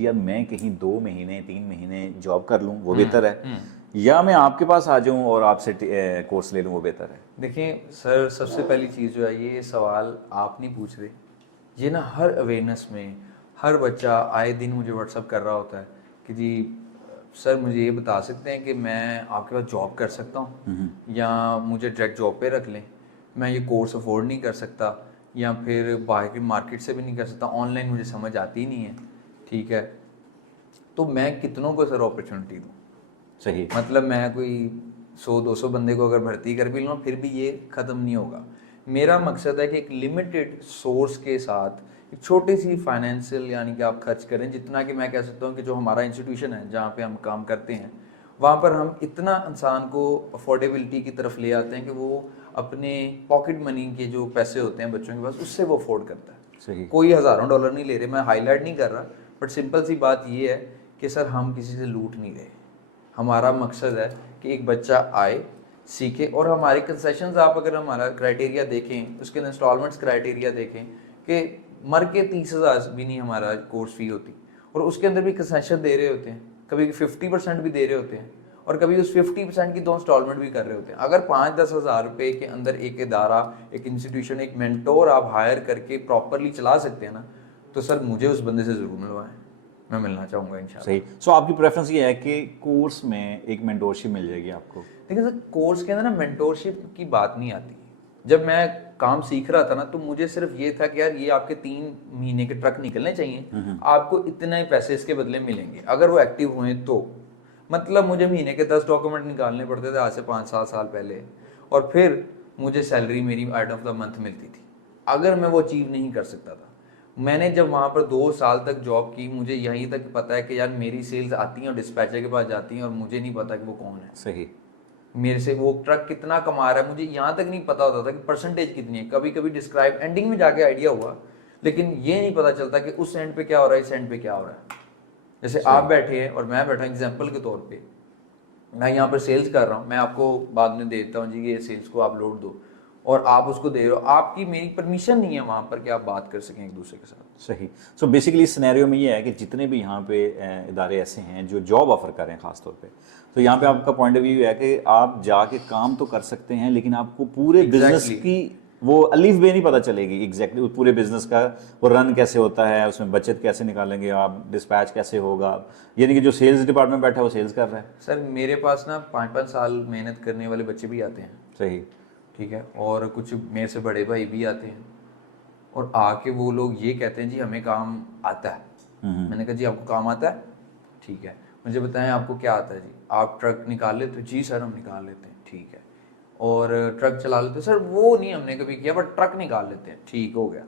यार मैं कहीं 2 महीने 3 महीने जॉब कर लूँ वो बेहतर है, या मैं आपके पास आ जाऊँ और आपसे कोर्स ले लूँ वो बेहतर है? देखिए सर, सबसे पहली चीज़ जो है, ये सवाल आप नहीं पूछ रहे, ये ना हर अवेयरनेस में हर बच्चा आए दिन मुझे व्हाट्सअप कर रहा होता है कि जी सर मुझे ये बता सकते हैं कि मैं आपके पास जॉब कर सकता हूँ या मुझे डायरेक्ट जॉब पे रख लें, मैं ये कोर्स अफोर्ड नहीं कर सकता या फिर बाहर की मार्केट से भी नहीं कर सकता, ऑनलाइन मुझे समझ आती ही नहीं है। ठीक है, तो मैं कितनों को सर अपॉर्चुनिटी दूँ? सही। मतलब मैं कोई 100-200 बंदे को अगर भर्ती कर भी लूँ फिर भी ये ख़त्म नहीं होगा। मेरा मकसद है कि एक लिमिटेड सोर्स के साथ एक छोटी सी फाइनेंशियल यानी कि आप खर्च करें जितना कि मैं कह सकता हूँ कि जो हमारा इंस्टीट्यूशन है जहाँ पे हम काम करते हैं वहाँ पर हम इतना इंसान को अफोर्डेबिलिटी की तरफ ले आते हैं कि वो अपने पॉकेट मनी के जो पैसे होते हैं बच्चों के पास उससे वो अफोर्ड करता है। सही। कोई हज़ारों डॉलर नहीं ले रहे, मैं हाईलाइट नहीं कर रहा, बट सिंपल सी बात ये है कि सर हम किसी से लूट नहीं रहे। हमारा मकसद है कि एक बच्चा आए, सीखे, और हमारे कंसेशंस आप अगर हमारा क्राइटेरिया देखें, उसके इंस्टॉलमेंट्स क्राइटेरिया देखें कि मर के 30,000 भी नहीं हमारा कोर्स फी होती, और उसके अंदर भी कंसेशन दे रहे होते हैं, कभी 50% भी दे रहे होते हैं, और कभी उस 50% की 2 इंस्टॉलमेंट भी कर रहे होते हैं। अगर 5-10 हज़ार रुपये के अंदर एक इदारा, एक इंस्टीट्यूशन, एक मेंटोर आप हायर करके प्रॉपरली चला सकते हैं ना, तो सर मुझे उस बंदे से ज़रूर मिलवाएं, मैं मिलना चाहूँगा इंशाल्लाह। सही। सो आपकी प्रेफरेंस ये है कि कोर्स में एक मेंटोरशिप मिल जाएगी आपको? देखिए सर, कोर्स के अंदर ना मेंटोरशिप की बात नहीं आती। जब मैं काम सीख रहा था ना तो मुझे सिर्फ ये था कि यार ये आपके 3 महीने के ट्रक निकलने चाहिए, आपको इतने ही पैसे इसके बदले मिलेंगे अगर वो एक्टिव हुए तो। मतलब मुझे महीने के 10 डॉक्यूमेंट निकालने पड़ते थे आज से 5-7 साल पहले, और फिर मुझे सैलरी मेरी एंड ऑफ द मंथ मिलती थी। अगर मैं वो अचीव नहीं कर सकता था, मैंने जब वहाँ पर 2 साल तक जॉब की, मुझे यहीं तक पता है कि यार मेरी सेल्स आती हैं और डिस्पैचर के पास जाती हैं और मुझे नहीं पता कि वो कौन है। सही। मेरे से वो ट्रक कितना कमा रहा है मुझे यहाँ तक नहीं पता होता था कि परसेंटेज कितनी है। कभी कभी डिस्क्राइब एंडिंग में जाके आइडिया हुआ, लेकिन ये नहीं पता चलता कि उस एंड पे क्या हो रहा है, इस एंड पे क्या हो रहा है। जैसे आप बैठे हैं और मैं बैठा, एग्जाम्पल के तौर पे मैं यहाँ पर सेल्स कर रहा हूँ, मैं आपको बाद में देता हूँ जी ये सेल्स को आप लोड दो, और आप उसको दे रहे हो, आपकी मेरी परमिशन नहीं है वहाँ पर कि आप बात कर सकें एक दूसरे के साथ। सही। सो बेसिकली इस सिनेरियो में ये है कि जितने भी यहाँ पे इदारे ऐसे हैं जो जॉब ऑफर कर रहे हैं खास तौर पे, तो यहाँ पे आपका पॉइंट ऑफ व्यू है कि आप जाके काम तो कर सकते हैं लेकिन आपको पूरे बिजनेस की वो अलीफ बे नहीं पता चलेगी एग्जैक्टली पूरे बिजनेस का वो रन कैसे होता है, उसमें बचत कैसे निकालेंगे आप, डिस्पैच कैसे होगा, यानी कि जो सेल्स डिपार्टमेंट बैठा है वो सेल्स कर रहा है। सर मेरे पास ना 5-5 साल मेहनत करने वाले बच्चे भी आते हैं। सही। ठीक है, और कुछ मेरे से बड़े भाई भी आते हैं, और आके वो लोग ये कहते हैं जी हमें काम आता है। मैंने कहा जी आपको काम आता है, ठीक है, मुझे बताएं आपको क्या आता है। जी आप ट्रक निकाल लेते हो? जी सर हम निकाल लेते हैं। ठीक है, और ट्रक चला लेते हो? सर वो नहीं हमने कभी किया, बट ट्रक निकाल लेते हैं। ठीक हो गया,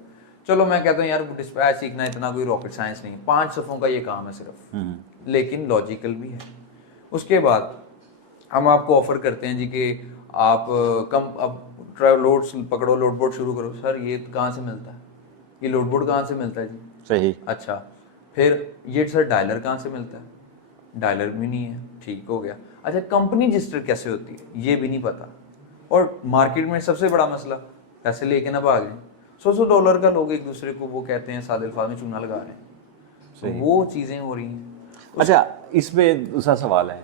चलो मैं कहता हूँ यार डिस्पैच सीखना इतना कोई रॉकेट साइंस नहीं, 5 सफ़ों का ये काम है सिर्फ, लेकिन लॉजिकल भी है। उसके बाद हम आपको ऑफर करते हैं जी कि आप कम अब लोड्स पकड़ो, लोड बोर्ड शुरू करो। सर ये कहाँ से मिलता है, ये लोड बोर्ड कहाँ से मिलता है जी? सही। अच्छा, फिर ये सर डायलर कहाँ से मिलता है? डायलर भी नहीं है। ठीक हो गया, अच्छा कंपनी रजिस्टर कैसे होती है? ये भी नहीं पता। और मार्केट में सबसे बड़ा मसला, पैसे लेके ना भागें, $100 का लोग एक दूसरे को वो कहते हैं सादे अल्फाज में चूना लगा रहे हैं, तो वो चीज़ें हो रही हैं। अच्छा, इस पे दूसरा सवाल है,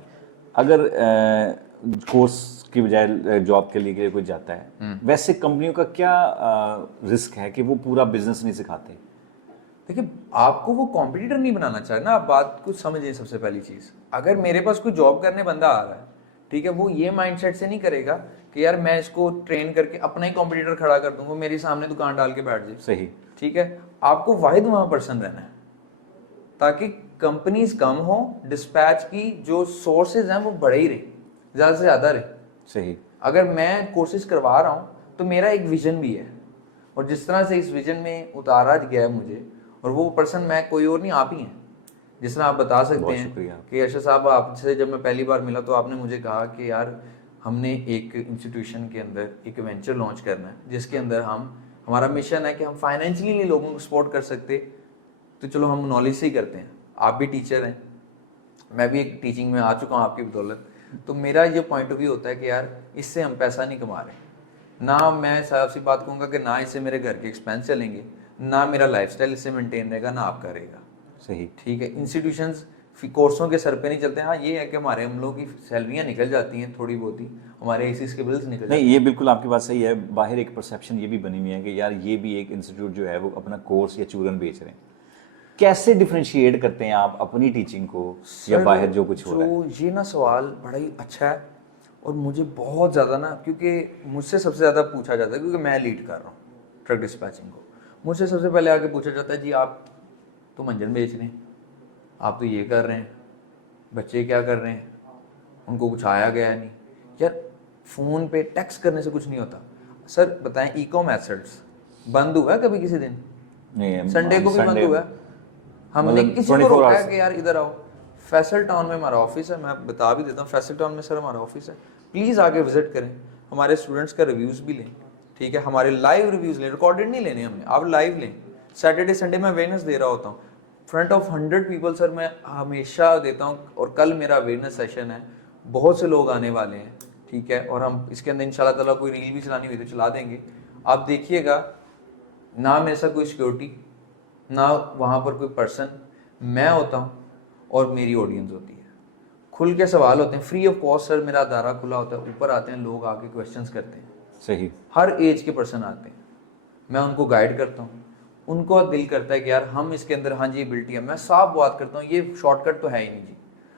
अगर कोर्स की बजाय जॉब के लिए कोई जाता है, वैसे कंपनियों का क्या रिस्क है कि वो पूरा बिजनेस नहीं सिखाते? देखिए आपको वो कॉम्पिटिटर नहीं बनाना चाहिए ना, आप बात को समझिए। सबसे पहली चीज़, अगर मेरे पास कोई जॉब करने बंदा आ रहा है, ठीक है, वो ये माइंडसेट से नहीं करेगा कि यार मैं इसको ट्रेन करके अपना ही कॉम्पिटिटर खड़ा कर दूंगा, मेरे सामने दुकान डाल के बैठ जाए। सही। ठीक है, आपको वाहिद वहाँ पर्सन रहना है ताकि कंपनीज कम हो, डिस्पैच की जो सोर्सेज हैं वो बढ़े ही रहे, ज़्यादा से ज़्यादा रहे। सही। अगर मैं कोर्सेज करवा रहा हूँ तो मेरा एक विजन भी है, और जिस तरह से इस विजन में उतारा गया है मुझे, और वो पर्सन मैं कोई और नहीं, आप ही हैं। जिस तरह आप बता सकते हैं कि अर्शद साहब आपसे जब मैं पहली बार मिला तो आपने मुझे कहा कि यार हमने एक इंस्टीट्यूशन के अंदर एक वेंचर लॉन्च करना है जिसके अंदर हमारा मिशन है कि हम फाइनेंशियली लोगों को सपोर्ट कर सकते, तो चलो हम नॉलेज से ही करते हैं। आप भी टीचर हैं, मैं भी एक टीचिंग में आ चुका हूँ आपकी बदौलत, तो मेरा ये पॉइंट ऑफ व्यू होता है कि यार इससे हम पैसा नहीं कमा रहे, ना मैं साफ सी बात कहूँगा कि ना इससे मेरे घर के एक्सपेंस चलेंगे, ना मेरा लाइफस्टाइल इससे मेंटेन रहेगा, ना आपका रहेगा। सही। ठीक है, इंस्टीट्यूशंस कोर्सों के सर पे नहीं चलते। हाँ ये है कि हमारे हम लोग की सैलरियाँ निकल जाती हैं थोड़ी बहुत ही, हमारे एसीज के बिल्स निकल नहीं, ये बिल्कुल आपकी बात सही है। बाहर एक परसेप्शन ये भी बनी हुई है कि यार ये भी एक इंस्टीट्यूट जो है वो अपना कोर्स या चूरन बेच रहे हैं। कैसे डिफरेंशिएट करते हैं आप अपनी टीचिंग को या बाहर जो कुछ हो रहा है? ये ना सवाल बड़ा ही अच्छा है और मुझे बहुत ज़्यादा ना, क्योंकि मुझसे सबसे ज़्यादा पूछा जाता है, क्योंकि मैं लीड कर रहा हूँ ट्रक डिस्पैचिंग को। मुझसे सबसे पहले आके पूछा जाता है जी आप तो मंजन बेच रहे हैं, आप तो ये कर रहे हैं, बच्चे क्या कर रहे हैं, उनको कुछ आया गया नहीं। यार फ़ोन पे टैक्स करने से कुछ नहीं होता। सर बताएं, ई कॉम एसेट्स बंद हुआ है कभी किसी दिन? नहीं, संडे को भी बंद हुआ है? हमने मतलब किसी को रोका है कि यार इधर आओ? फैसल टाउन में हमारा ऑफिस है, मैं बता भी देता हूँ, फैसल टाउन में सर हमारा ऑफिस है, प्लीज़ आके विजिट करें, हमारे स्टूडेंट्स का रिव्यूज़ भी लें, ठीक है, हमारे लाइव रिव्यूज़ लें, रिकॉर्डेड नहीं लेने हमने, आप लाइव लें। सैटरडे संडे में अवेयरनेस दे रहा होता हूँ फ्रंट ऑफ 100 पीपल सर, मैं हमेशा देता हूँ। और कल मेरा अवेयरनेस सेशन है, बहुत से लोग आने वाले हैं, ठीक है, और हम इसके अंदर इंशाल्लाह ताला कोई रील भी चलानी हुई तो चला देंगे। आप देखिएगा, ना मेरे साथ कोई सिक्योरिटी, ना वहाँ पर कोई पर्सन, मैं होता हूँ और मेरी ऑडियंस होती है। खुल के सवाल होते हैं, फ्री ऑफ कॉस्ट सर, मेरा अदारा खुला होता है, ऊपर आते हैं लोग, आके क्वेश्चंस करते हैं। सही। हर एज के पर्सन आते हैं, मैं उनको गाइड करता हूँ। उनको दिल करता है कि यार हम इसके अंदर, हाँ जी एबिलिटी है, मैं साफ बात करता हूँ, ये शॉर्टकट तो है ही नहीं जी।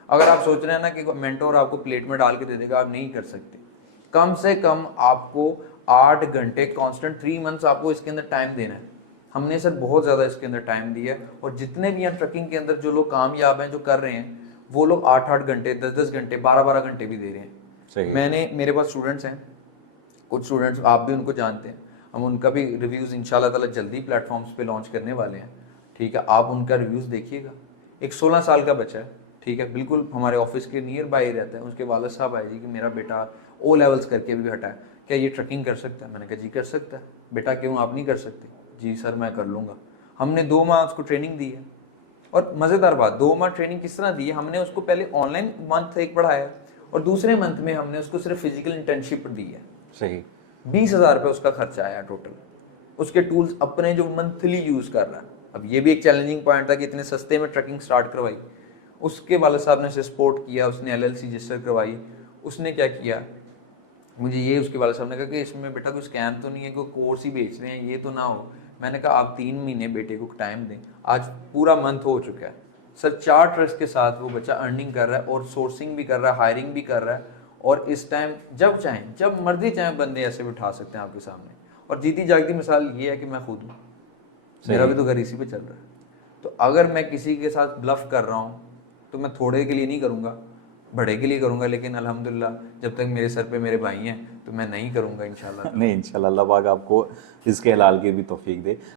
अगर आप सोच रहे हैं ना कि मेंटोर आपको प्लेट में डाल के दे देगा, आप नहीं कर सकते। कम से कम आपको 8 घंटे कॉन्स्टेंट 3 मंथ्स आपको इसके अंदर टाइम देना है। हमने सर बहुत ज़्यादा इसके अंदर टाइम दिया है, और जितने भी यहाँ ट्रकिंग के अंदर जो लोग कामयाब हैं, जो कर रहे हैं, वो लोग 8-8 घंटे, 10-10 घंटे, 12-12 घंटे भी दे रहे हैं। सही। मेरे पास स्टूडेंट्स हैं, कुछ स्टूडेंट्स आप भी उनको जानते हैं, हम उनका भी रिव्यूज़ इंशाल्लाह ताला जल्दी प्लेटफॉर्म्स पे लॉन्च करने वाले हैं, ठीक है, आप उनका रिव्यूज़ देखिएगा। एक 16 साल का बच्चा है, ठीक है, बिल्कुल हमारे ऑफिस के नियर बाई रहता है, उसके वालिद साहब आए जी कि मेरा बेटा ओ लेवल्स करके भी हटा है, क्या ये ट्रकिंग कर सकता है? मैंने कहा जी कर सकता है। बेटा क्यों आप नहीं कर सकते? जी सर मैं कर लूँगा। हमने 2 माह उसको ट्रेनिंग दी है, और मज़ेदार बात, 2 माह ट्रेनिंग किस तरह दी है, हमने उसको पहले ऑनलाइन मंथ एक पढ़ाया, और दूसरे मंथ में हमने उसको सिर्फ फिजिकल इंटर्नशिप दी है। सही। 20,000 रुपये उसका खर्चा आया टोटल, उसके टूल्स अपने जो मंथली यूज़ कर रहा है। अब ये भी एक चैलेंजिंग पॉइंट था कि इतने सस्ते में ट्रकिंग स्टार्ट करवाई, उसके वाले साहब ने उसे सपोर्ट किया, उसने LLC रजिस्टर करवाई। उसने क्या किया, मुझे ये उसके वाले साहब ने कहा कि इसमें बेटा कोई स्कैम तो नहीं है, कोई कोर्स ही बेच रहे हैं, ये तो ना हो। मैंने कहा आप 3 महीने बेटे को टाइम दें। आज पूरा मंथ हो चुका है सर, 4 ट्रस्ट के साथ वो बच्चा अर्निंग कर रहा है, और सोर्सिंग भी कर रहा है, हायरिंग भी कर रहा है, और इस टाइम जब चाहें, जब मर्जी चाहें, बंदे ऐसे भी उठा सकते हैं आपके सामने। और जीती जागती मिसाल ये है कि मैं खुद हूँ, मेरा भी तो घर इसी पे चल रहा है। तो अगर मैं किसी के साथ ब्लफ कर रहा हूँ तो मैं थोड़े के लिए नहीं करूँगा, बड़े के लिए करूँगा, लेकिन अल्हम्दुलिल्लाह जब तक मेरे सर पे मेरे भाई हैं तो मैं नहीं करूँगा इंशाल्लाह। नहीं, इंशाल्लाह अल्लाह पाक आपको रिज़्क़ हलाल की भी तौफीक दे।